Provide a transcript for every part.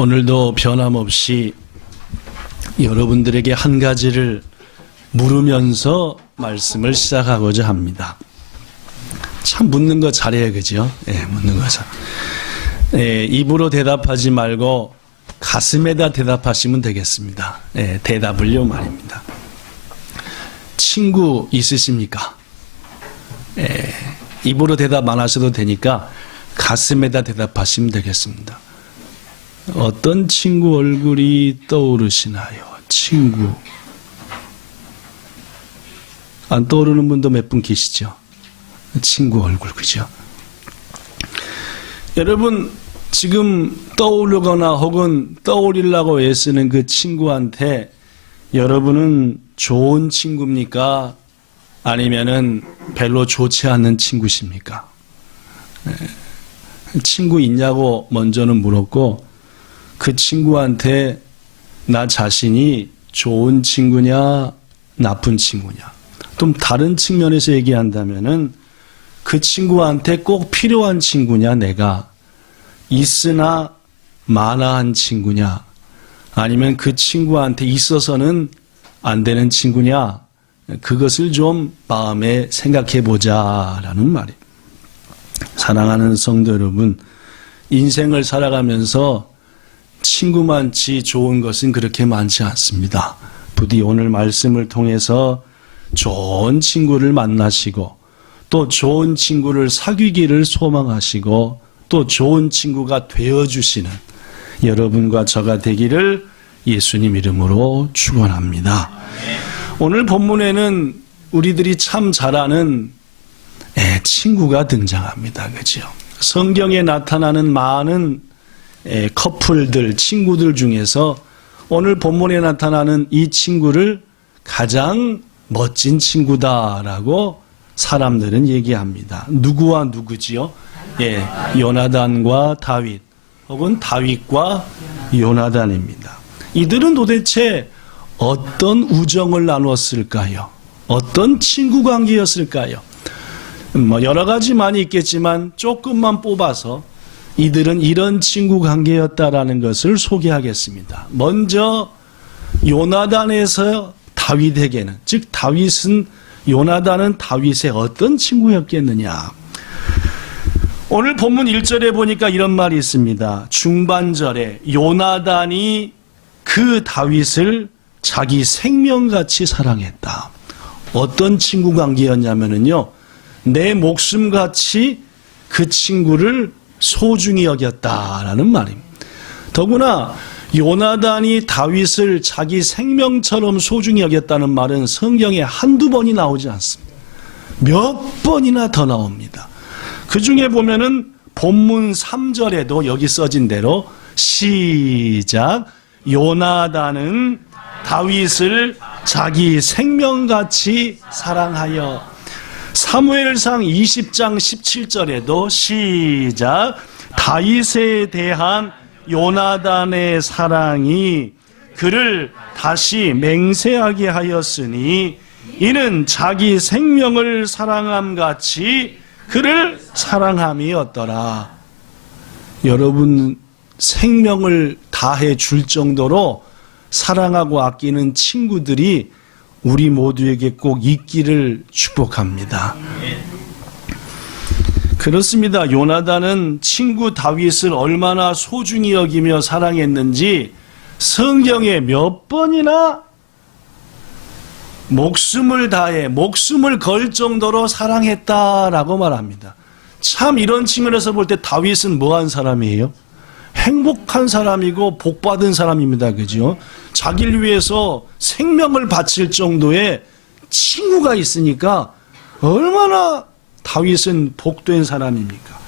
오늘도 변함없이 여러분들에게 한 가지를 물으면서 말씀을 시작하고자 합니다. 참 묻는 거 잘해요, 그죠? 묻는 거 잘. 입으로 대답하지 말고 가슴에다 대답하시면 되겠습니다. 대답을요 말입니다. 친구 있으십니까? 입으로 대답 안 하셔도 되니까 가슴에다 대답하시면 되겠습니다. 어떤 친구 얼굴이 떠오르시나요? 친구. 안 떠오르는 분도 몇 분 계시죠? 친구 얼굴, 그죠? 여러분, 지금 떠오르거나 혹은 떠오르려고 애쓰는 그 친구한테 여러분은 좋은 친구입니까? 아니면은 별로 좋지 않는 친구십니까? 친구 있냐고 먼저는 물었고, 그 친구한테 나 자신이 좋은 친구냐, 나쁜 친구냐. 좀 다른 측면에서 얘기한다면은 그 친구한테 꼭 필요한 친구냐, 내가 있으나 마나한 친구냐, 아니면 그 친구한테 있어서는 안 되는 친구냐, 그것을 좀 마음에 생각해 보자라는 말이에요. 사랑하는 성도 여러분, 인생을 살아가면서 친구 많지 좋은 것은 그렇게 많지 않습니다. 부디 오늘 말씀을 통해서 좋은 친구를 만나시고 또 좋은 친구를 사귀기를 소망하시고 또 좋은 친구가 되어주시는 여러분과 저가 되기를 예수님 이름으로 축원합니다. 오늘 본문에는 우리들이 참 잘 아는 친구가 등장합니다. 그죠? 성경에 나타나는 많은 커플들, 친구들 중에서 오늘 본문에 나타나는 이 친구를 가장 멋진 친구다라고 사람들은 얘기합니다. 누구와 누구지요? 요나단과 다윗, 혹은 다윗과 요나단입니다. 이들은 도대체 어떤 우정을 나눴을까요? 어떤 친구 관계였을까요? 여러 가지 많이 있겠지만 조금만 뽑아서 이들은 이런 친구 관계였다라는 것을 소개하겠습니다. 먼저 요나단에서 다윗에게는, 즉 요나단은 다윗의 어떤 친구였겠느냐. 오늘 본문 1절에 보니까 이런 말이 있습니다. 중반절에 요나단이 그 다윗을 자기 생명같이 사랑했다. 어떤 친구 관계였냐면요, 내 목숨같이 그 친구를 소중히 여겼다라는 말입니다. 더구나 요나단이 다윗을 자기 생명처럼 소중히 여겼다는 말은 성경에 한두 번이 나오지 않습니다. 몇 번이나 더 나옵니다. 그 중에 보면은 본문 3절에도 여기 써진 대로 시작, 요나단은 다윗을 자기 생명같이 사랑하여. 사무엘상 20장 17절에도 시작, 다윗에 대한 요나단의 사랑이 그를 다시 맹세하게 하였으니 이는 자기 생명을 사랑함같이 그를 사랑함이었더라. 여러분, 생명을 다해 줄 정도로 사랑하고 아끼는 친구들이 우리 모두에게 꼭 있기를 축복합니다. 그렇습니다. 요나단은 친구 다윗을 얼마나 소중히 여기며 사랑했는지 성경에 몇 번이나 목숨을 다해 목숨을 걸 정도로 사랑했다라고 말합니다. 참 이런 측면에서 볼 때 다윗은 뭐한 사람이에요? 행복한 사람이고 복받은 사람입니다. 그죠? 자기를 위해서 생명을 바칠 정도의 친구가 있으니까 얼마나 다윗은 복된 사람입니까?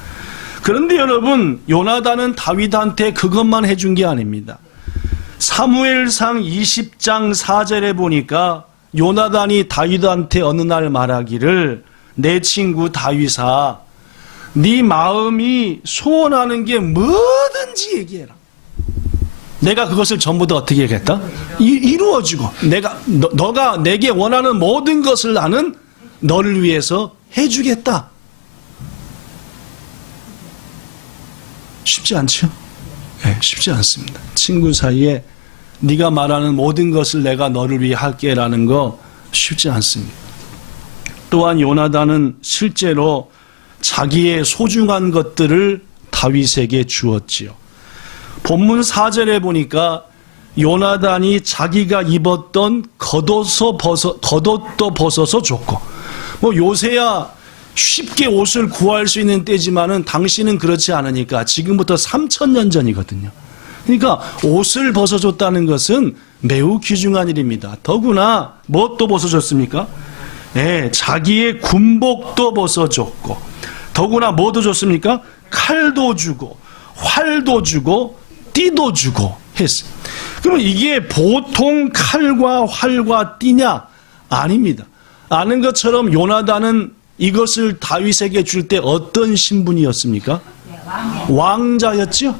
그런데 여러분, 요나단은 다윗한테 그것만 해준 게 아닙니다. 사무엘상 20장 4절에 보니까 요나단이 다윗한테 어느 날 말하기를, 내 친구 다윗아, 네 마음이 소원하는 게 뭐든지 얘기해라. 내가 그것을 전부 다 어떻게 하겠다? 이루어주고, 너가 내게 원하는 모든 것을 나는 너를 위해서 해주겠다. 쉽지 않죠? 쉽지 않습니다. 친구 사이에 네가 말하는 모든 것을 내가 너를 위해 할게라는 거 쉽지 않습니다. 또한 요나단은 실제로 자기의 소중한 것들을 다윗에게 주었지요. 본문 4절에 보니까 요나단이 자기가 입었던 겉옷도 벗어서 줬고, 뭐 요새야 쉽게 옷을 구할 수 있는 때지만은 당시는 그렇지 않으니까 지금부터 3000년 전이거든요. 그러니까 옷을 벗어줬다는 것은 매우 귀중한 일입니다. 더구나 뭐 또 벗어줬습니까? 자기의 군복도 벗어줬고, 더구나 뭐도 줬습니까? 칼도 주고 활도 주고 띠도 주고 했어요. 그러면 이게 보통 칼과 활과 띠냐? 아닙니다. 아는 것처럼 요나단은 이것을 다윗에게 줄 때 어떤 신분이었습니까? 왕자였죠?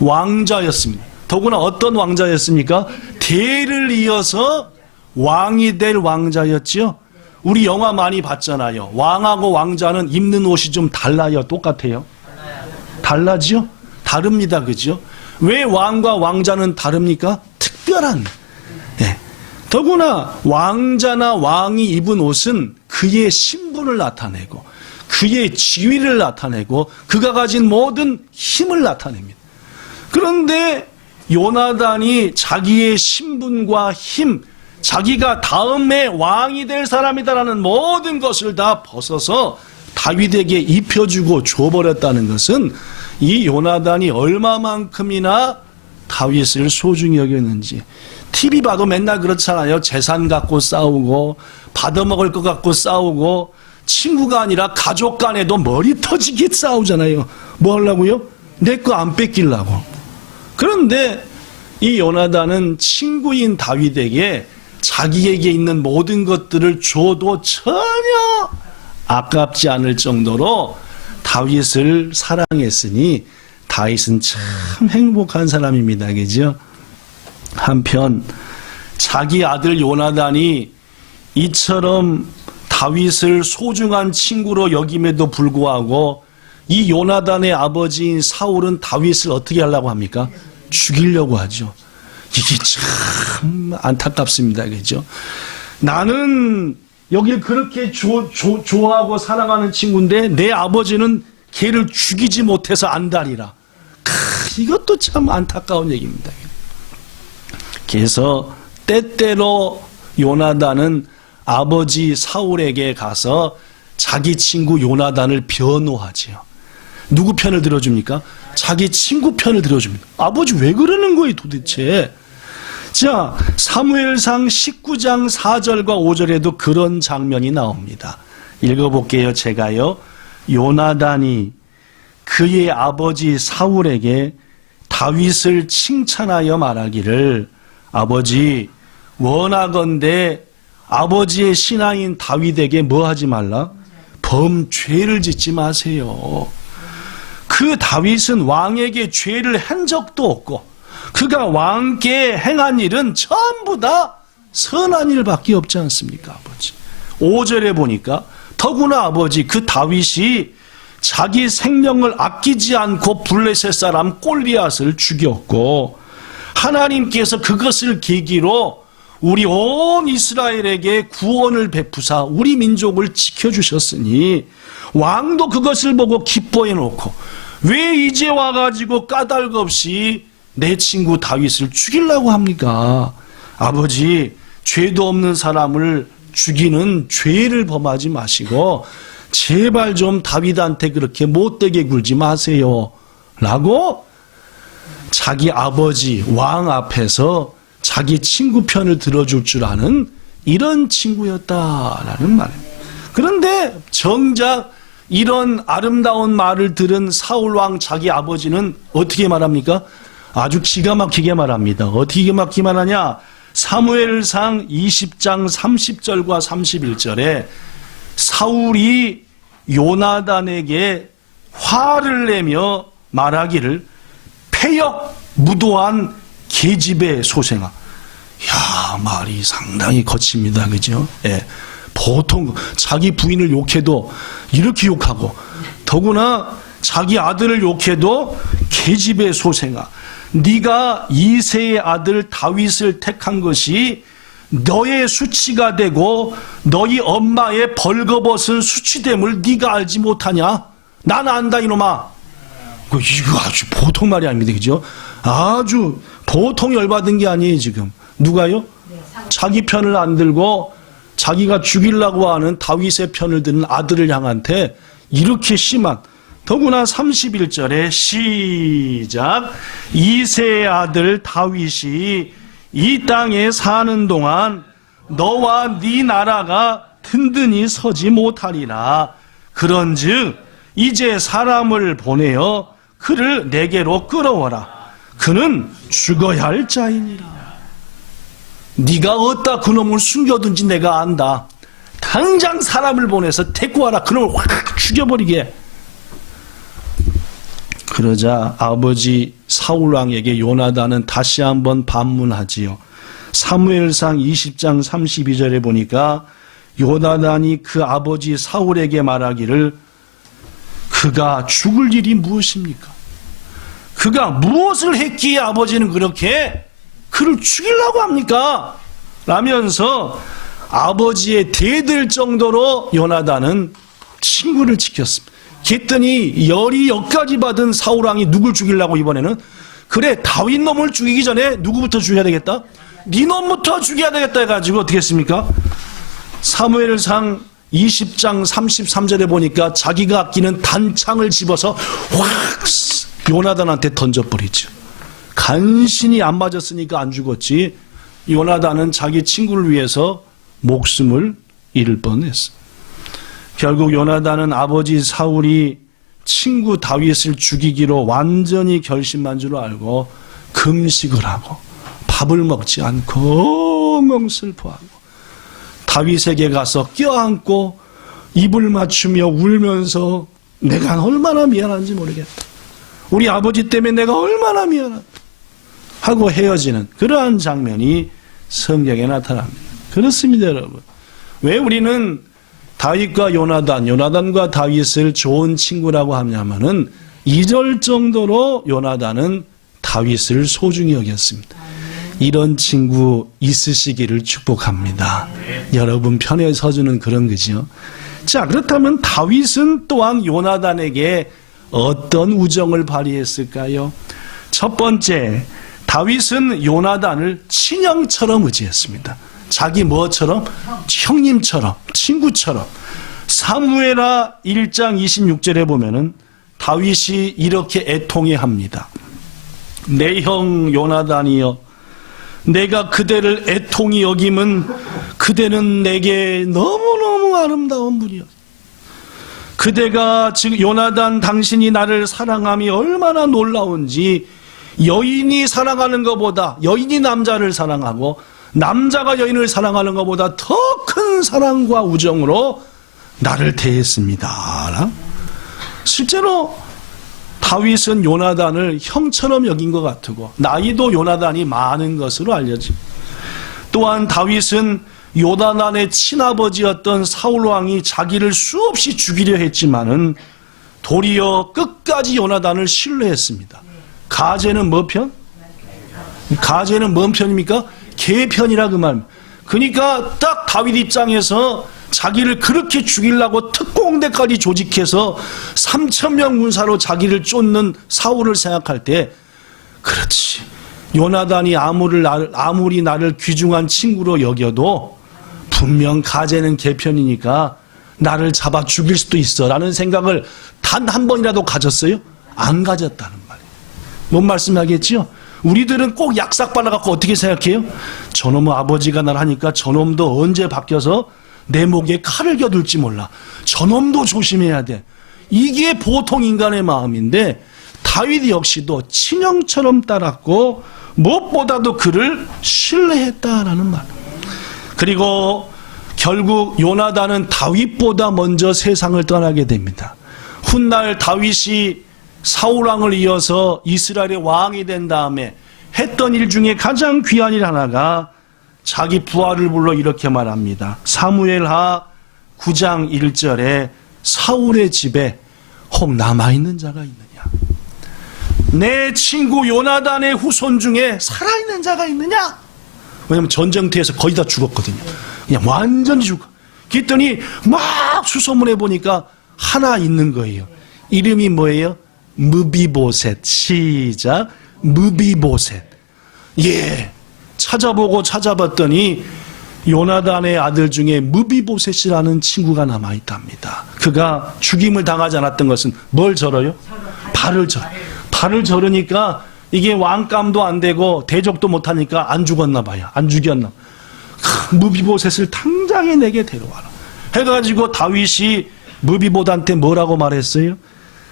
왕자였습니다. 더구나 어떤 왕자였습니까? 대를 이어서 왕이 될 왕자였죠? 우리 영화 많이 봤잖아요. 왕하고 왕자는 입는 옷이 좀 달라요? 똑같아요? 달라지요? 다릅니다. 그죠? 왜 왕과 왕자는 다릅니까? 특별한. 더구나 왕자나 왕이 입은 옷은 그의 신분을 나타내고 그의 지위를 나타내고 그가 가진 모든 힘을 나타냅니다. 그런데 요나단이 자기의 신분과 힘, 자기가 다음에 왕이 될 사람이다라는 모든 것을 다 벗어서 다윗에게 입혀주고 줘버렸다는 것은 이 요나단이 얼마만큼이나 다윗을 소중히 여겼는지. TV 봐도 맨날 그렇잖아요. 재산 갖고 싸우고 받아먹을 것 갖고 싸우고, 친구가 아니라 가족 간에도 머리 터지게 싸우잖아요. 뭐 하려고요? 내 거 안 뺏기려고. 그런데 이 요나단은 친구인 다윗에게 자기에게 있는 모든 것들을 줘도 전혀 아깝지 않을 정도로 다윗을 사랑했으니 다윗은 참 행복한 사람입니다. 그죠? 한편 자기 아들 요나단이 이처럼 다윗을 소중한 친구로 여김에도 불구하고 이 요나단의 아버지인 사울은 다윗을 어떻게 하려고 합니까? 죽이려고 하죠. 이게 참 안타깝습니다. 그죠? 나는 여길 그렇게 좋아하고 사랑하는 친구인데 내 아버지는 걔를 죽이지 못해서 안달이라. 이것도 참 안타까운 얘기입니다. 그래서 때때로 요나단은 아버지 사울에게 가서 자기 친구 요나단을 변호하지요. 누구 편을 들어줍니까? 자기 친구 편을 들어줍니다. 아버지 왜 그러는 거예요 도대체? 자, 사무엘상 19장 4절과 5절에도 그런 장면이 나옵니다. 읽어볼게요. 제가요. 요나단이 그의 아버지 사울에게 다윗을 칭찬하여 말하기를, 아버지 원하건대 아버지의 신하인 다윗에게 뭐 하지 말라? 범죄를 짓지 마세요. 그 다윗은 왕에게 죄를 한 적도 없고 그가 왕께 행한 일은 전부 다 선한 일밖에 없지 않습니까? 아버지 5절에 보니까 더구나 아버지 그 다윗이 자기 생명을 아끼지 않고 블레셋 사람 골리앗을 죽였고 하나님께서 그것을 계기로 우리 온 이스라엘에게 구원을 베푸사 우리 민족을 지켜주셨으니 왕도 그것을 보고 기뻐해 놓고 왜 이제 와가지고 까닭 없이 내 친구 다윗을 죽이려고 합니까? 아버지, 죄도 없는 사람을 죽이는 죄를 범하지 마시고 제발 좀 다윗한테 그렇게 못되게 굴지 마세요 라고 자기 아버지 왕 앞에서 자기 친구 편을 들어줄 줄 아는 이런 친구였다라는 말입니다. 그런데 정작 이런 아름다운 말을 들은 사울왕 자기 아버지는 어떻게 말합니까? 아주 기가 막히게 말합니다. 어떻게 기가 막히게 말하냐? 사무엘상 20장 30절과 31절에 사울이 요나단에게 화를 내며 말하기를 패역 무도한 계집의 소생아. 야, 말이 상당히 거칩니다. 그죠? 예. 보통 자기 부인을 욕해도 이렇게 욕하고 더구나 자기 아들을 욕해도 계집의 소생아. 네가 이새의 아들 다윗을 택한 것이 너의 수치가 되고 너희 엄마의 벌거벗은 수치됨을 네가 알지 못하냐? 난 안다 이놈아. 이거 아주 보통 말이 아닙니다. 그죠? 아주 보통 열받은 게 아니에요 지금. 누가요? 자기 편을 안 들고 자기가 죽이려고 하는 다윗의 편을 드는 아들을 향한테 이렇게 심한, 더구나 31절에 시작. 이새의 아들 다윗이 이 땅에 사는 동안 너와 네 나라가 든든히 서지 못하리라. 그런즉 이제 사람을 보내어 그를 내게로 끌어오라. 그는 죽어야 할 자이니라. 네가 어디다 그놈을 숨겨둔지 내가 안다. 당장 사람을 보내서 데리고 와라. 그놈을 확 죽여버리게. 그러자 아버지 사울왕에게 요나단은 다시 한번 반문하지요. 사무엘상 20장 32절에 보니까 요나단이 그 아버지 사울에게 말하기를 그가 죽을 일이 무엇입니까? 그가 무엇을 했기에 아버지는 그렇게 그를 죽이려고 합니까? 라면서 아버지의 대들 정도로 요나단은 친구를 지켰습니다. 그랬더니 열이 역까지 받은 사울왕이 누굴 죽이려고 이번에는? 그래, 다윗 놈을 죽이기 전에 누구부터 죽여야 되겠다? 네 놈부터 죽여야 되겠다 해가지고 어떻게 했습니까? 사무엘상 20장 33절에 보니까 자기가 아끼는 단창을 집어서 확 요나단한테 던져버리죠. 간신히 안 맞았으니까 안 죽었지. 요나단은 자기 친구를 위해서 목숨을 잃을 뻔했어. 결국 요나단은 아버지 사울이 친구 다윗을 죽이기로 완전히 결심한 줄 알고 금식을 하고 밥을 먹지 않고 엉엉 슬퍼하고 다윗에게 가서 껴안고 입을 맞추며 울면서 내가 얼마나 미안한지 모르겠다. 우리 아버지 때문에 내가 얼마나 미안하다 하고 헤어지는 그러한 장면이 성경에 나타납니다. 그렇습니다, 여러분. 왜 우리는 다윗과 요나단과 다윗을 좋은 친구라고 하냐면은 2절 정도로 요나단은 다윗을 소중히 여겼습니다. 이런 친구 있으시기를 축복합니다. 여러분 편에 서주는 그런 거죠. 자, 그렇다면 다윗은 또한 요나단에게 어떤 우정을 발휘했을까요? 첫 번째, 다윗은 요나단을 친형처럼 의지했습니다. 자기 뭐처럼? 형님처럼, 친구처럼. 사무엘하 1장 26절에 보면은 다윗이 이렇게 애통해 합니다. 내 형 요나단이여, 내가 그대를 애통히 여김은 그대는 내게 너무너무 아름다운 분이었다. 그대가 즉 요나단 당신이 나를 사랑함이 얼마나 놀라운지 여인이 사랑하는 것보다, 여인이 남자를 사랑하고 남자가 여인을 사랑하는 것보다 더 큰 사랑과 우정으로 나를 대했습니다. 실제로 다윗은 요나단을 형처럼 여긴 것 같고 나이도 요나단이 많은 것으로 알려집니다. 또한 다윗은 요나단의 친아버지였던 사울왕이 자기를 수없이 죽이려 했지만은 도리어 끝까지 요나단을 신뢰했습니다. 가제는 뭐 편? 가제는 뭔 편입니까? 개 편이라 그 말. 그러니까 딱 다윗 입장에서 자기를 그렇게 죽이려고 특공대까지 조직해서 3,000명 군사로 자기를 쫓는 사울을 생각할 때, 그렇지, 요나단이 아무리 나를 귀중한 친구로 여겨도 분명 가제는 개편이니까 나를 잡아 죽일 수도 있어 라는 생각을 단 한 번이라도 가졌어요? 안 가졌다는 말이에요. 뭔 말씀하겠지요? 우리들은 꼭 약삭 발라갖고 어떻게 생각해요? 저놈의 아버지가 날 하니까 저놈도 언제 바뀌어서 내 목에 칼을 겨둘지 몰라. 저놈도 조심해야 돼. 이게 보통 인간의 마음인데 다윗 역시도 친형처럼 따랐고 무엇보다도 그를 신뢰했다라는 말. 그리고 결국 요나단은 다윗보다 먼저 세상을 떠나게 됩니다. 훗날 다윗이 사울왕을 이어서 이스라엘의 왕이 된 다음에 했던 일 중에 가장 귀한 일 하나가 자기 부하를 불러 이렇게 말합니다. 사무엘하 9장 1절에 사울의 집에 혹 남아있는 자가 있느냐. 내 친구 요나단의 후손 중에 살아있는 자가 있느냐? 왜냐면 전쟁터에서 거의 다 죽었거든요. 그냥 완전히 죽어. 그랬더니 막 수소문해 보니까 하나 있는 거예요. 이름이 뭐예요? 무비보셋. 시작. 무비보셋. 예. 찾아보고 찾아봤더니 요나단의 아들 중에 무비보셋이라는 친구가 남아있답니다. 그가 죽임을 당하지 않았던 것은 뭘 절어요? 발을 절어. 발을 절으니까 이게 왕감도 안 되고 대적도 못하니까 안 죽었나 봐요. 안 죽였나. 무비보셋을 당장에 내게 데려와라. 해가지고 다윗이 무비보셋한테 뭐라고 말했어요?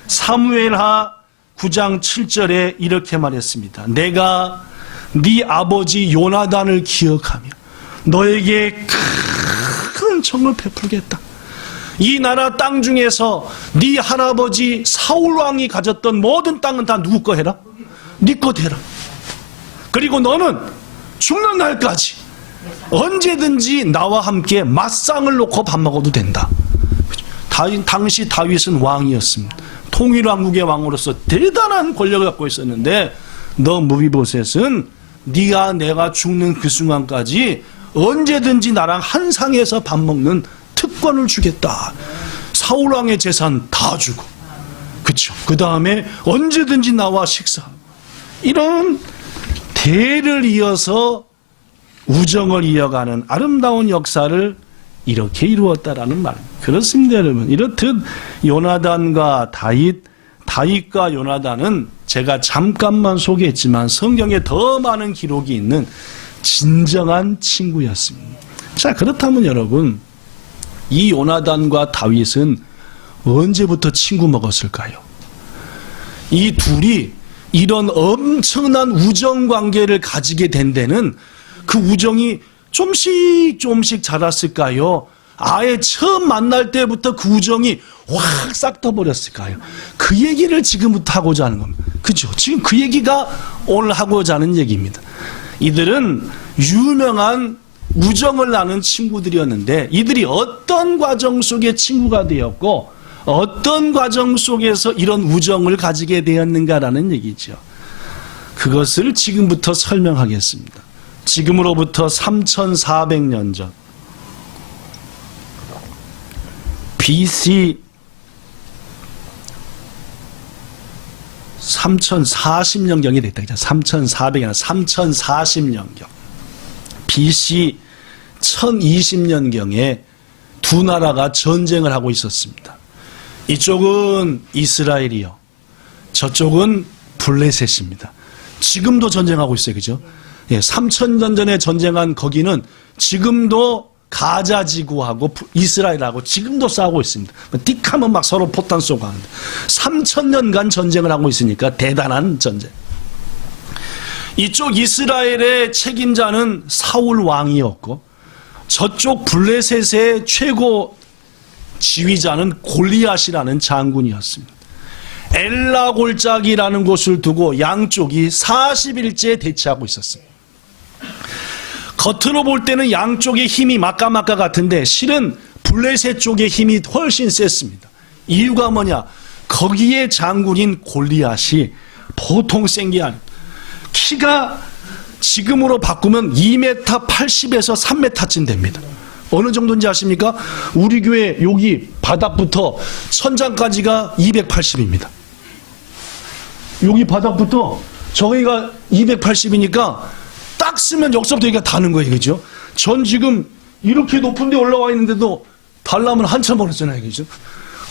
사무엘하 9장 7절에 이렇게 말했습니다. 내가 네 아버지 요나단을 기억하며 너에게 큰 정을 베풀겠다. 이 나라 땅 중에서 네 할아버지 사울 왕이 가졌던 모든 땅은 다 누구 거 해라? 네 거 되라. 그리고 너는 죽는 날까지 언제든지 나와 함께 맞상을 놓고 밥 먹어도 된다. 당시 다윗은 왕이었습니다. 통일왕국의 왕으로서 대단한 권력을 갖고 있었는데 너 무비보셋은 네가 내가 죽는 그 순간까지 언제든지 나랑 한 상에서 밥 먹는 특권을 주겠다. 사울왕의 재산 다 주고, 그쵸? 그 다음에 언제든지 나와 식사. 이런 대를 이어서 우정을 이어가는 아름다운 역사를 이렇게 이루었다라는 말입니다. 그렇습니다, 여러분. 이렇듯 요나단과 다윗과 요나단은 제가 잠깐만 소개했지만 성경에 더 많은 기록이 있는 진정한 친구였습니다. 자, 그렇다면 여러분, 이 요나단과 다윗은 언제부터 친구 먹었을까요? 이 둘이 이런 엄청난 우정 관계를 가지게 된 데는 그 우정이 조금씩 자랐을까요? 아예 처음 만날 때부터 그 우정이 확 싹 터버렸을까요? 그 얘기를 지금부터 하고자 하는 겁니다. 그죠? 지금 그 얘기가 오늘 하고자 하는 얘기입니다. 이들은 유명한 우정을 나눈 친구들이었는데 이들이 어떤 과정 속에 친구가 되었고 어떤 과정 속에서 이런 우정을 가지게 되었는가라는 얘기죠. 그것을 지금부터 설명하겠습니다. 지금으로부터 3400년 전 BC 3040년경이 됐다. 3400이 아니라 3040년경. BC 1020년경에 두 나라가 전쟁을 하고 있었습니다. 이쪽은 이스라엘이요. 저쪽은 블레셋입니다. 지금도 전쟁하고 있어요. 그죠? 예, 3000년 전에 전쟁한 거기는 지금도 가자 지구하고 이스라엘하고 지금도 싸우고 있습니다. 띡하면 막 서로 포탄 쏘고 하는데 3000년간 전쟁을 하고 있으니까 대단한 전쟁. 이쪽 이스라엘의 책임자는 사울 왕이었고 저쪽 블레셋의 최고 지휘자는 골리앗이라는 장군이었습니다. 엘라 골짜기라는 곳을 두고 양쪽이 40일째 대치하고 있었습니다. 겉으로 볼 때는 양쪽의 힘이 막가막가 같은데 실은 블레셋 쪽의 힘이 훨씬 셌습니다. 이유가 뭐냐? 거기에 장군인 골리앗이 보통 센 게 아니에요. 키가 지금으로 바꾸면 2m 80에서 3m쯤 됩니다. 어느 정도인지 아십니까? 우리 교회 여기 바닥부터 천장까지가 280입니다. 여기 바닥부터 저기가 280이니까 딱 쓰면 여기서부터 여기가 닿는 거예요. 그죠? 전 지금 이렇게 높은 데 올라와 있는데도 달라면 한참 걸었잖아요. 그죠?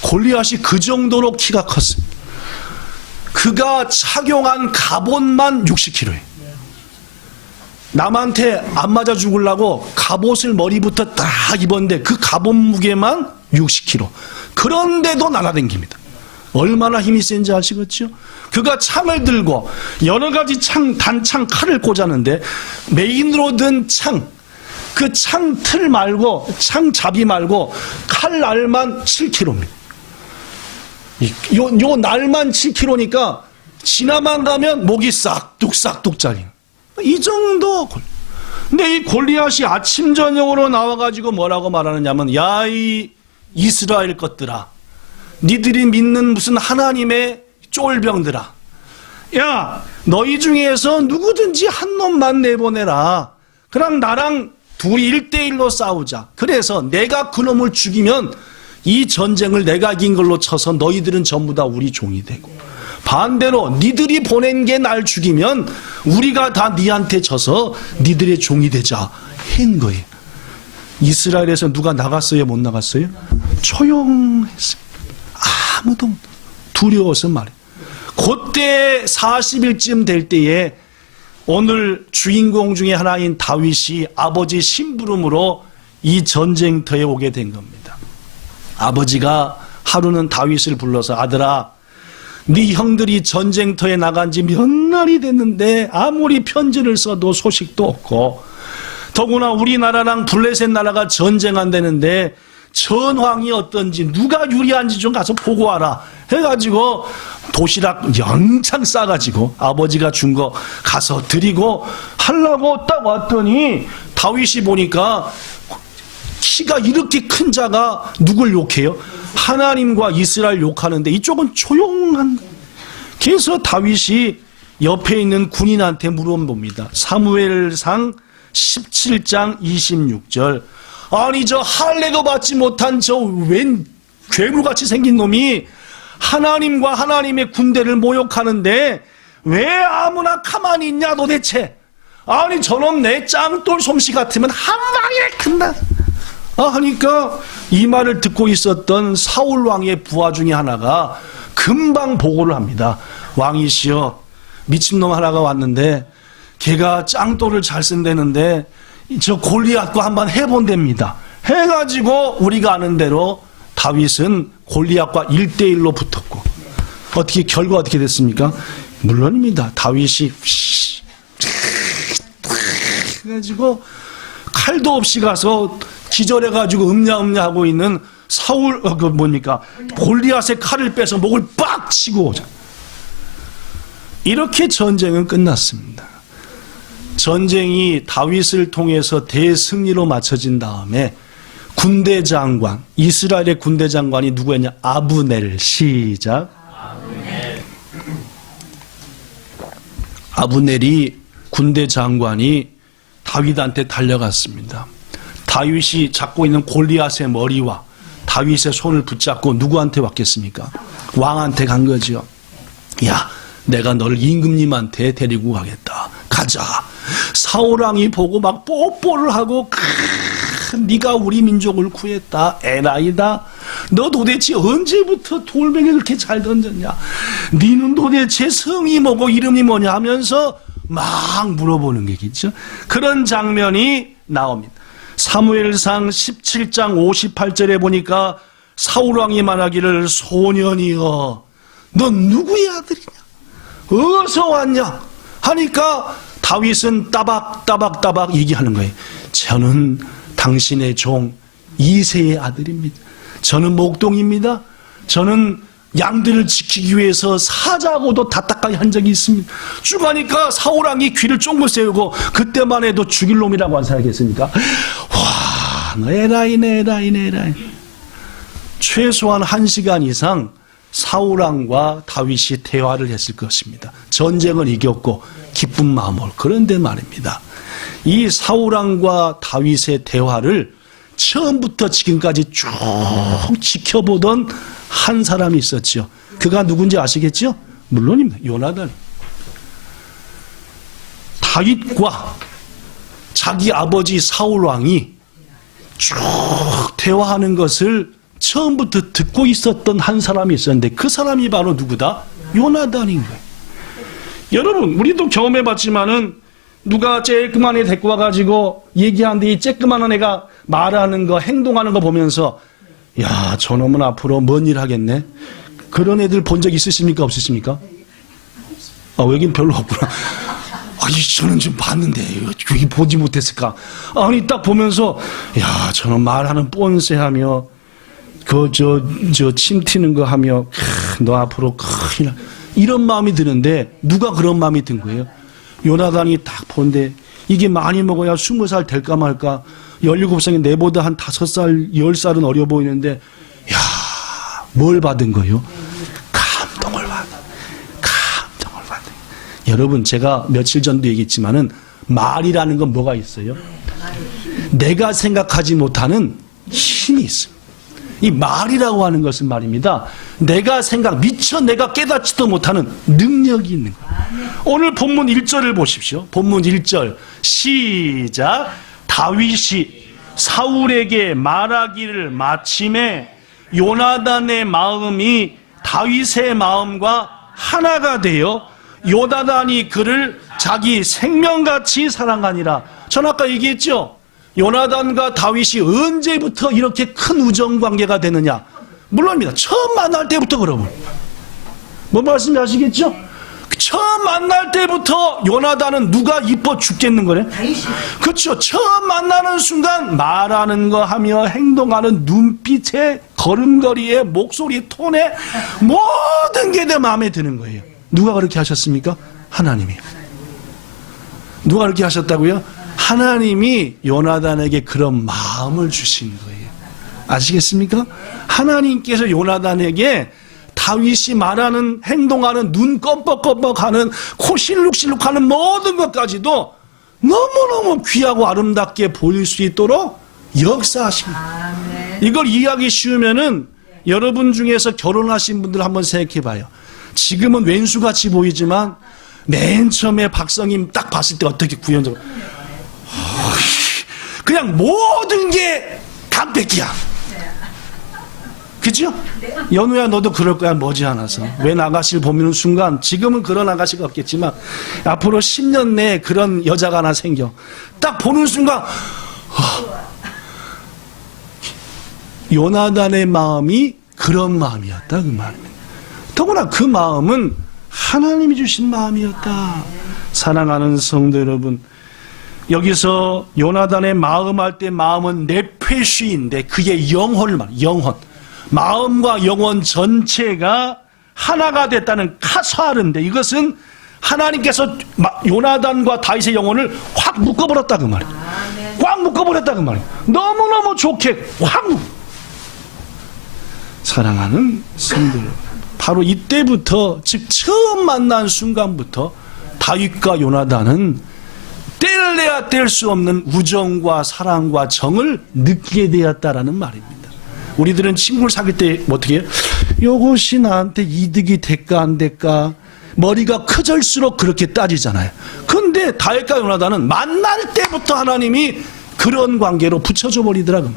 골리앗이 그 정도로 키가 컸습니다. 그가 착용한 갑옷만 60kg예요. 남한테 안 맞아 죽으려고 갑옷을 머리부터 딱 입었는데 그 갑옷 무게만 60kg. 그런데도 날아다닙니다. 얼마나 힘이 센지 아시겠죠? 그가 창을 들고 여러 가지 단창 칼을 꽂았는데 메인으로 든 창, 그 창 틀 말고 창 잡이 말고 칼 날만 7kg입니다. 요 날만 7kg니까 지나만 가면 목이 싹둑 잘려. 이 정도. 근데 이 골리앗이 아침 저녁으로 나와가지고 뭐라고 말하느냐면 야 이 이스라엘 것들아, 니들이 믿는 무슨 하나님의 쫄병들아, 야, 너희 중에서 누구든지 한 놈만 내보내라. 그럼 나랑 둘이 1대1로 싸우자. 그래서 내가 그 놈을 죽이면 이 전쟁을 내가 이긴 걸로 쳐서 너희들은 전부 다 우리 종이 되고, 반대로 니들이 보낸 게 날 죽이면 우리가 다 니한테 져서 니들의 종이 되자 한 거예요. 이스라엘에서 누가 나갔어요? 못 나갔어요? 조용했어요. 아무도 두려워서 말이에요. 그때 40일쯤 될 때에 오늘 주인공 중에 하나인 다윗이 아버지 심부름으로 이 전쟁터에 오게 된 겁니다. 아버지가 하루는 다윗을 불러서 아들아, 네 형들이 전쟁터에 나간 지 몇 날이 됐는데 아무리 편지를 써도 소식도 없고, 더구나 우리나라랑 블레셋 나라가 전쟁한다는데 전황이 어떤지 누가 유리한지 좀 가서 보고 와라 해가지고 도시락 영창 싸가지고 아버지가 준 거 가서 드리고 하려고 딱 왔더니 다윗이 보니까 키가 이렇게 큰 자가 누굴 욕해요? 하나님과 이스라엘 욕하는데 이쪽은 조용한 거예요. 그래서 다윗이 옆에 있는 군인한테 물어봅니다. 사무엘상 17장 26절. 아니 저 할례도 받지 못한 저 웬 괴물같이 생긴 놈이 하나님과 하나님의 군대를 모욕하는데 왜 아무나 가만히 있냐 도대체. 아니 저놈 내 짱돌 솜씨 같으면 한 방에 끝나. 하니까 이 말을 듣고 있었던 사울 왕의 부하 중에 하나가 금방 보고를 합니다. 왕이시여, 미친놈 하나가 왔는데 걔가 짱돌을 잘 쓴다는데 저 골리앗과 한번 해본답니다. 해가지고 우리가 아는 대로 다윗은 골리앗과 1대1로 붙었고, 어떻게 결과 어떻게 됐습니까? 물론입니다. 다윗이 해가지고 칼도 없이 가서 기절해가지고 음냐음냐 하고 있는 사울 골리앗의 칼을 빼서 목을 빡 치고 오자. 이렇게 전쟁은 끝났습니다. 전쟁이 다윗을 통해서 대승리로 마쳐진 다음에 군대 장관, 이스라엘의 군대 장관이 누구였냐? 아브넬. 시작. 아브넬이 군대 장관이 다윗한테 달려갔습니다. 다윗이 잡고 있는 골리앗의 머리와 다윗의 손을 붙잡고 누구한테 왔겠습니까? 왕한테 간 거죠. 야, 내가 너를 임금님한테 데리고 가겠다. 가자. 사울왕이 보고 막 뽀뽀를 하고 네가 우리 민족을 구했다. 에라이다. 너 도대체 언제부터 돌멩이를 그렇게 잘 던졌냐? 네는 도대체 성이 뭐고 이름이 뭐냐 하면서 막 물어보는 게겠죠. 그런 장면이 나옵니다. 사무엘상 17장 58절에 보니까 사울왕이 말하기를 소년이여 넌 누구의 아들이냐? 어디서 왔냐? 하니까 다윗은 따박따박따박 얘기하는 거예요. 저는 당신의 종 이새의 아들입니다. 저는 목동입니다. 저는 양들을 지키기 위해서 사자하고도 다따까이 한 적이 있습니다. 쭉 하니까 사울왕이 귀를 쫑긋 세우고 그때만 해도 죽일 놈이라고 한 사람이겠습니까? 와, 너 에라이네. 최소한 1시간 이상 사울왕과 다윗이 대화를 했을 것입니다. 전쟁을 이겼고 기쁜 마음으로. 그런데 말입니다, 이 사울왕과 다윗의 대화를 처음부터 지금까지 쭉 지켜보던 한 사람이 있었죠. 그가 누군지 아시겠죠? 물론입니다. 요나단. 다윗과 자기 아버지 사울왕이 쭉 대화하는 것을 처음부터 듣고 있었던 한 사람이 있었는데 그 사람이 바로 누구다? 요나단인 거예요. 여러분, 우리도 경험해봤지만은 누가 쬐끄만 애 데리고 와가지고 얘기하는데 이 쬐끄만한 애가 말하는 거, 행동하는 거 보면서 야, 저놈은 앞으로 뭔 일 하겠네? 그런 애들 본 적 있으십니까? 없으십니까? 여긴 별로 없구나. 아니, 저는 좀 봤는데 여기 보지 못했을까? 아니, 딱 보면서 야, 저놈 말하는 뻔세하며 침 튀는 거 하며 너 앞으로 큰일, 이런 마음이 드는데 누가 그런 마음이 든 거예요? 요나단이 딱 본데 이게 많이 먹어야 20살 될까 말까. 17살이 내보다 한 5살, 10살은 어려 보이는데 야, 뭘 받은 거예요? 감동을 받은. 여러분, 제가 며칠 전도 얘기했지만은 말이라는 건 뭐가 있어요? 내가 생각하지 못하는 힘이 있어요. 이 말이라고 하는 것은 말입니다, 미처 내가 깨닫지도 못하는 능력이 있는 거예요. 오늘 본문 1절을 보십시오. 본문 1절 시작. 다윗이 사울에게 말하기를 마침에 요나단의 마음이 다윗의 마음과 하나가 되어 요나단이 그를 자기 생명같이 사랑하니라. 전 아까 얘기했죠. 요나단과 다윗이 언제부터 이렇게 큰 우정관계가 되느냐? 물론입니다. 처음 만날 때부터. 그러면 뭔 말씀인지 아시겠죠? 처음 만날 때부터 요나단은 누가 이뻐 죽겠는 거래? 그렇죠. 처음 만나는 순간 말하는 거 하며 행동하는 눈빛에 걸음걸이에 목소리 톤에 모든 게 내 마음에 드는 거예요. 누가 그렇게 하셨습니까? 하나님이. 누가 그렇게 하셨다고요? 하나님이 요나단에게 그런 마음을 주신 거예요. 아시겠습니까? 하나님께서 요나단에게 다윗이 말하는, 행동하는, 눈 껌뻑껌뻑하는, 코 실룩실룩하는 모든 것까지도 너무너무 귀하고 아름답게 보일 수 있도록 역사하십니다. 이걸 이해하기 쉬우면은 여러분 중에서 결혼하신 분들 한번 생각해 봐요. 지금은 왼수같이 보이지만 맨 처음에 박성임 딱 봤을 때 어떻게 구현적으로 그냥 모든 게 강백이야. 그죠? 연우야, 너도 그럴 거야. 머지않아서 웬 아가씨를 보는 순간, 지금은 그런 아가씨가 없겠지만 앞으로 10년 내에 그런 여자가 하나 생겨. 딱 보는 순간 요나단의 마음이 그런 마음이었다, 그 말입니다. 더구나 그 마음은 하나님이 주신 마음이었다. 사랑하는 성도 여러분, 여기서 요나단의 마음 할 때 마음은 네페쉬인데 그게 영혼을 말해요. 영혼. 마음과 영혼 전체가 하나가 됐다는 카사르인데, 이것은 하나님께서 요나단과 다윗의 영혼을 확 묶어버렸다 그 말이에요. 꽉 묶어버렸다 그 말이에요. 너무너무 좋게 확 사랑하는 성도들, 바로 이때부터, 즉 처음 만난 순간부터 다윗과 요나단은 뗄래야 뗄 수 없는 우정과 사랑과 정을 느끼게 되었다라는 말입니다. 우리들은 친구를 사귈 때 어떻게 해요? 이것이 나한테 이득이 될까 안 될까, 머리가 커질수록 그렇게 따지잖아요. 그런데 다윗과 요나단은 만날 때부터 하나님이 그런 관계로 붙여줘 버리더라고요.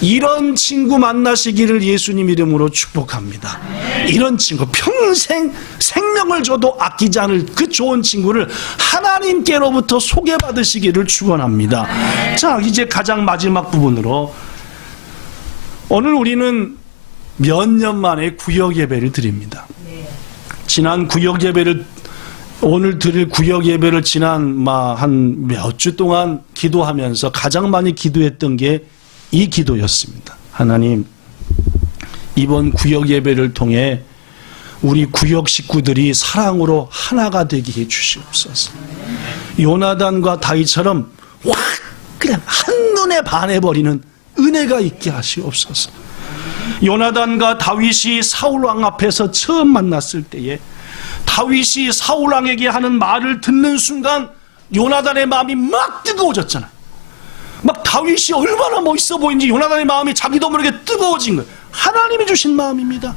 이런 친구 만나시기를 예수님 이름으로 축복합니다. 이런 친구, 평생 생명을 줘도 아끼지 않을 그 좋은 친구를 하나님께로부터 소개받으시기를 축원합니다. 자, 이제 가장 마지막 부분으로, 오늘 우리는 몇 년 만에 구역 예배를 드립니다. 지난 구역 예배를, 오늘 드릴 구역 예배를 지난 한 몇 주 동안 기도하면서 가장 많이 기도했던 게 이 기도였습니다. 하나님, 이번 구역 예배를 통해 우리 구역 식구들이 사랑으로 하나가 되게 해 주시옵소서. 요나단과 다윗처럼 확 그냥 한눈에 반해버리는 은혜가 있게 하시옵소서. 요나단과 다윗이 사울왕 앞에서 처음 만났을 때에 다윗이 사울왕에게 하는 말을 듣는 순간 요나단의 마음이 막 뜨거워졌잖아요. 막 다윗이 얼마나 멋있어 보이는지 요나단의 마음이 자기도 모르게 뜨거워진 거예요. 하나님이 주신 마음입니다.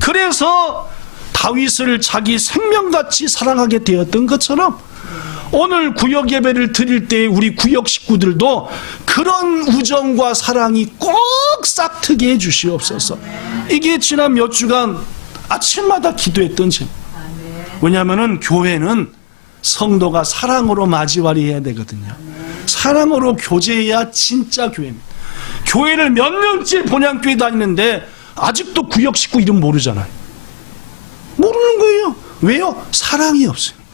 그래서 다윗을 자기 생명같이 사랑하게 되었던 것처럼 오늘 구역 예배를 드릴 때 우리 구역 식구들도 그런 우정과 사랑이 꼭 싹트게 해 주시옵소서. 이게 지난 몇 주간 아침마다 기도했던 점. 왜냐하면 교회는 성도가 사랑으로 마지와리해야 되거든요. 사랑으로 교제해야 진짜 교회입니다. 교회를 몇 년째 본향교회 다니는데 아직도 구역 식구 이름 모르잖아요. 모르는 거예요. 왜요? 사랑이 없으니까.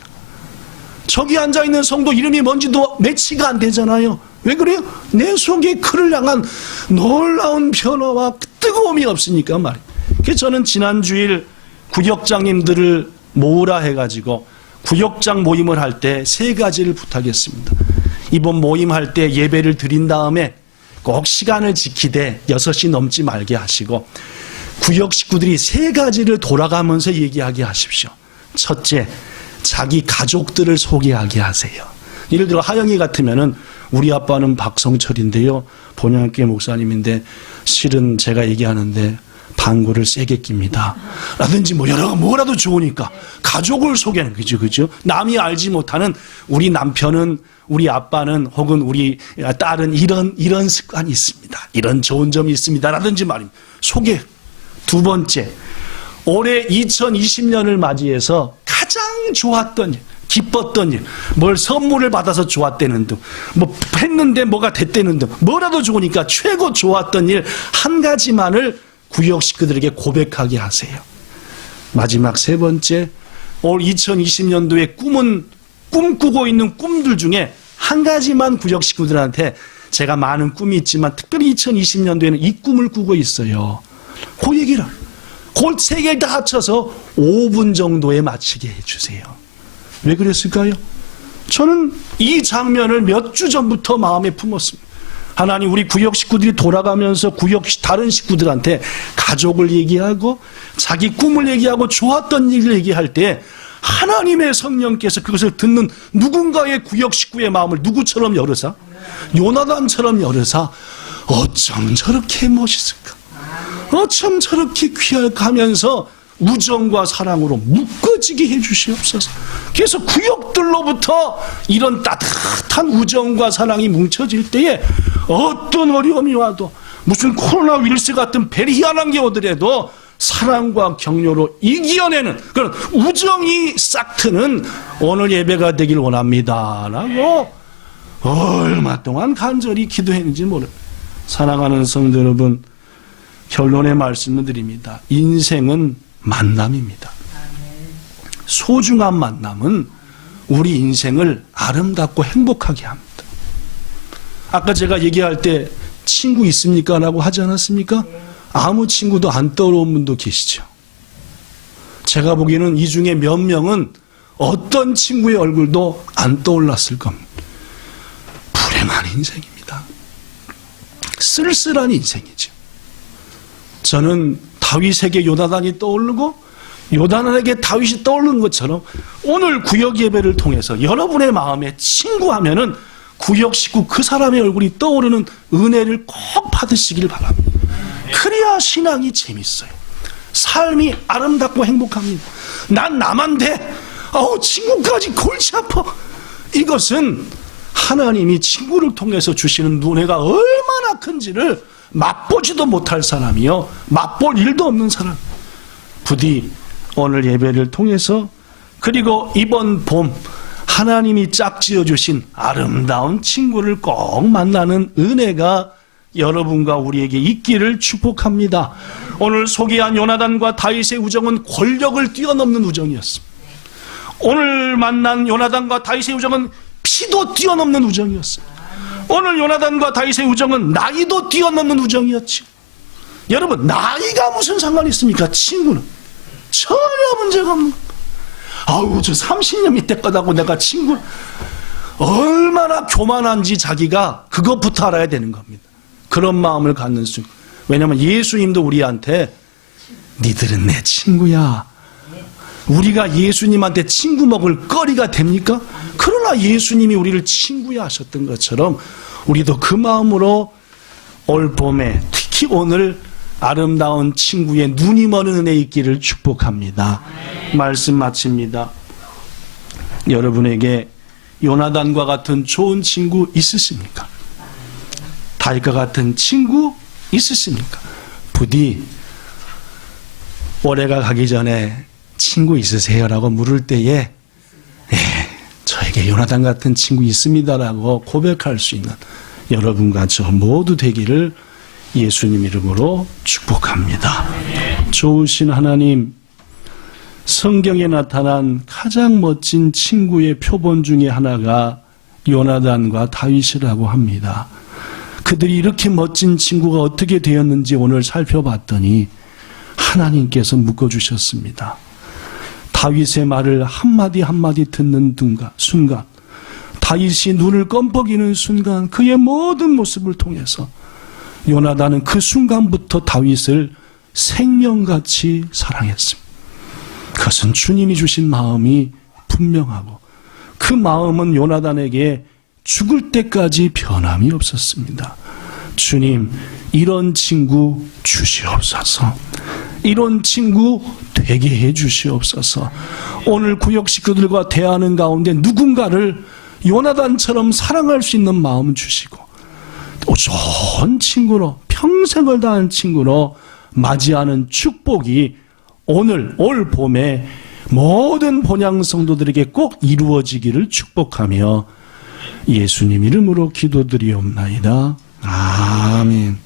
저기 앉아있는 성도 이름이 뭔지도 매치가 안 되잖아요. 왜 그래요? 내 속에 그를 향한 놀라운 변화와 뜨거움이 없으니까 말이에요. 그래서 저는 지난 주일 구역장님들을 모으라 해가지고 구역장 모임을 할 때 3가지를 부탁했습니다. 이번 모임할 때 예배를 드린 다음에 꼭 시간을 지키되 6시 넘지 말게 하시고 구역 식구들이 3가지를 돌아가면서 얘기하게 하십시오. 첫째, 자기 가족들을 소개하게 하세요. 예를 들어 하영이 같으면은 우리 아빠는 박성철인데요, 본향교회 목사님인데 실은 제가 얘기하는데 방구를 세게 낍니다. 라든지 뭐라도 좋으니까 가족을 소개하는 거죠. 그죠? 남이 알지 못하는 우리 남편은, 우리 아빠는, 혹은 우리 딸은 이런 습관이 있습니다. 이런 좋은 점이 있습니다. 라든지 말입니다. 소개. 두 번째, 올해 2020년을 맞이해서 가장 좋았던 일, 기뻤던 일, 뭘 선물을 받아서 좋았다는 등, 뭐 했는데 뭐가 됐다는 등, 뭐라도 좋으니까 최고 좋았던 일 한 가지만을 구역 식구들에게 고백하게 하세요. 마지막 세 번째, 올 2020년도에 꿈꾸고 있는 꿈들 중에 한 가지만 구역 식구들한테, 제가 많은 꿈이 있지만 특별히 2020년도에는 이 꿈을 꾸고 있어요. 그 얘기를, 그 세 개를 다 합쳐서 5분 정도에 마치게 해주세요. 왜 그랬을까요? 저는 이 장면을 몇 주 전부터 마음에 품었습니다. 하나님, 우리 구역 식구들이 돌아가면서 구역 다른 식구들한테 가족을 얘기하고 자기 꿈을 얘기하고 좋았던 일을 얘기할 때 하나님의 성령께서 그것을 듣는 누군가의 구역 식구의 마음을 누구처럼 열으사? 요나단처럼 열으사 어쩜 저렇게 멋있을까? 어쩜 저렇게 귀할까 하면서 우정과 사랑으로 묶어지게 해주시옵소서. 그래서 구역들로부터 이런 따뜻한 우정과 사랑이 뭉쳐질 때에 어떤 어려움이 와도, 무슨 코로나 위르스 같은 배리희한한 게 오더라도 사랑과 격려로 이겨내는 그런 우정이 싹트는 오늘 예배가 되길 원합니다 라고 얼마 동안 간절히 기도했는지 모릅니다. 사랑하는 성도 여러분, 결론의 말씀을 드립니다. 인생은 만남입니다. 소중한 만남은 우리 인생을 아름답고 행복하게 합니다. 아까 제가 얘기할 때 친구 있습니까? 라고 하지 않았습니까? 아무 친구도 안 떠오르는 분도 계시죠. 제가 보기에는 이 중에 몇 명은 어떤 친구의 얼굴도 안 떠올랐을 겁니다. 불행한 인생입니다. 쓸쓸한 인생이죠. 저는 다윗에게 요나단이 떠오르고 요나단에게 다윗이 떠오르는 것처럼 오늘 구역 예배를 통해서 여러분의 마음에 친구하면은 구역 식구 그 사람의 얼굴이 떠오르는 은혜를 꼭 받으시길 바랍니다. 그래야 신앙이 재밌어요. 삶이 아름답고 행복합니다. 난 나만 돼. 친구까지 골치 아파. 이것은 하나님이 친구를 통해서 주시는 은혜가 얼마나 큰지를 맛보지도 못할 사람이요, 맛볼 일도 없는 사람. 부디 오늘 예배를 통해서, 그리고 이번 봄 하나님이 짝지어 주신 아름다운 친구를 꼭 만나는 은혜가 여러분과 우리에게 있기를 축복합니다. 오늘 소개한 요나단과 다윗의 우정은 권력을 뛰어넘는 우정이었습니다. 오늘 만난 요나단과 다윗의 우정은 피도 뛰어넘는 우정이었습니다. 오늘 요나단과 다윗의 우정은 나이도 뛰어넘는 우정이었죠. 여러분, 나이가 무슨 상관이 있습니까? 친구는 전혀 문제가 없는. 저 30년 밑에 거다고 내가 친구, 얼마나 교만한지 자기가 그것부터 알아야 되는 겁니다. 그런 마음을 갖는 순간. 왜냐하면 예수님도 우리한테 니들은 내 친구야. 우리가 예수님한테 친구 먹을 거리가 됩니까? 그러나 예수님이 우리를 친구야 하셨던 것처럼 우리도 그 마음으로 올 봄에, 특히 오늘 아름다운 친구의 눈이 머는 은혜 있기를 축복합니다. 말씀 마칩니다. 여러분에게 요나단과 같은 좋은 친구 있으십니까? 다윗과 같은 친구 있으십니까? 부디 올해가 가기 전에 친구 있으세요? 라고 물을 때에 저에게 요나단 같은 친구 있습니다라고 고백할 수 있는 여러분과 저 모두 되기를 예수님 이름으로 축복합니다. 좋으신 하나님, 성경에 나타난 가장 멋진 친구의 표본 중에 하나가 요나단과 다윗이라고 합니다. 그들이 이렇게 멋진 친구가 어떻게 되었는지 오늘 살펴봤더니 하나님께서 묶어주셨습니다. 다윗의 말을 한마디 한마디 듣는 순간, 다윗이 눈을 껌뻑이는 순간, 그의 모든 모습을 통해서 요나단은 그 순간부터 다윗을 생명같이 사랑했습니다. 그것은 주님이 주신 마음이 분명하고 그 마음은 요나단에게 죽을 때까지 변함이 없었습니다. 주님, 이런 친구 주시옵소서. 이런 친구 되게 해 주시옵소서. 오늘 구역 식구들과 대하는 가운데 누군가를 요나단처럼 사랑할 수 있는 마음 주시고 또 좋은 친구로, 평생을 다한 친구로 맞이하는 축복이 오늘 올 봄에 모든 본향 성도들에게 꼭 이루어지기를 축복하며 예수님 이름으로 기도드리옵나이다. 아멘.